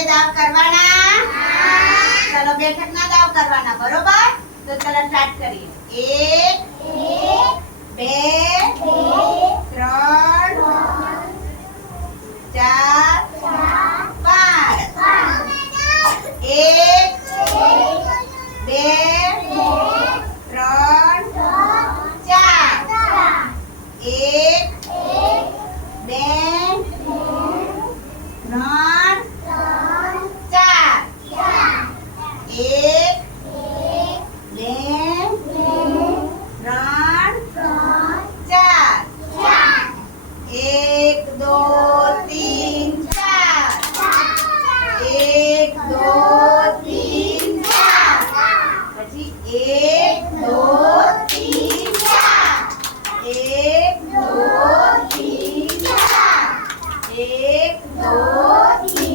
આપણે દાવ કરવાના ચલો બેઠકના દાવ કરવાના બરોબર તો ચલો સ્ટાર્ટ કરીએ એક બે ત્રણ ચાર પાંચ એક બે ત્રણ ચાર એક બે ત્રણ एक प्रेम प्राण चार। एक, दो, तीन, चार। एक, दो, तीन, चार। પછી એક દો तीन, चार। एक, दो, तीन, चार। एक, दो, तीन